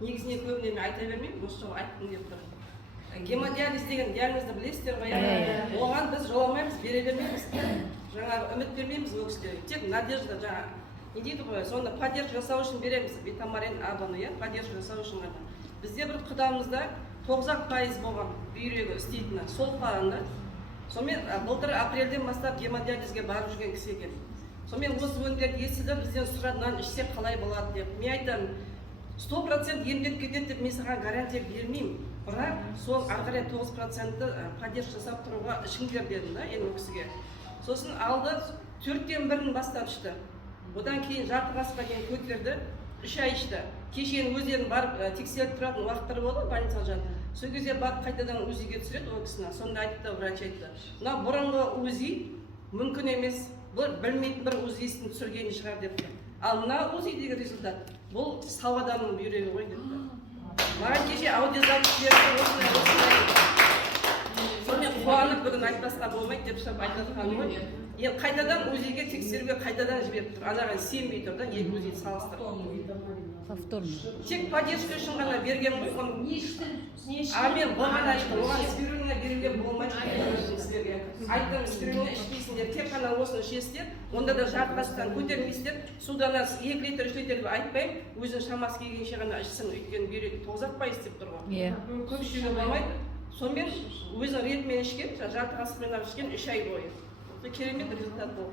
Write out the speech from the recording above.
негізіне көбіне мен айта бермеймін, осы жолы айттым деп тұр. Гемодиализ деген диагнозды білесіздер ғой, оған біз жоламаймыз, бере бермейміз. Жаңағы үміт бермейміз ол кісілерге. Тек надежда жаңағы не дейді ғой, сонда поддержка жасау үшін береміз, бетамарин абаны, поддержка жасау үшін ғана. Бізде бір құдамызда 90% болған бүйрегі істейтіні, сол қалғанда. Сонымен былтыр апрельден бастап гемодиализге барып жүрген кісі екен. Сонымен осы өнімдерді естіді, бізден сұрады, мынаны ішсек қалай болады деп. Мен айтамын, 100% емдеп кетеді деп мен саған гарантия бермеймін. Бірақ сол ары 9%-ті поддержка жасап тұруға ішіңдер дедім да, енді кісіге. Сосын алды 4-тен 1-ін бастап ішті. Одан кейін жарты ғасырға кейін көтерді, 3 ай ішті. Кешен өздерін барып тексеріп тұратын уақыттары болды больницаға жатып. Сол кезде барып қайтадан УЗИге түсіреді ол кісіні. Сонда айтты, врач айтты. Мына бұрынғы УЗИ мүмкін емес, бұл білмейтін бір УЗИ-сін түсіргені шығар депті. Ал мына УЗИ-дегі результат бұл сау адамның бүйрегі ғой депті. Маған кеше аудиозапись берді, осындай. Сонымен қуанып бүгін айтпасқа болмайды деп шығып айтатқаным ғой. Енді қайтадан УЗИге тексеруге қайтадан жіберіп тұр. Анаған сенбей тұр да, екі УЗИ салыстырып. Повторно. Тек поддержка үшін ғана берген ғой. Мен болған айттым, оған спирулина беруге болмайды сіздерге. Айттым, спирулина ішпейсіңдер, тек қана осыны ішесіздер, онда да жарты ғасырдан көтермейсіздер. Судан 2 литр, 3 литр айтпаймын, өзінің шамасы келгенше ғана ішсін, өйткені бүйрегі 90% деп тұр ғой. Көп ішуге болмайды. Сонымен өзінің ретімен ішкен, жарты ғасырмен ішкен 3 ай бойы. Керемет результат болды.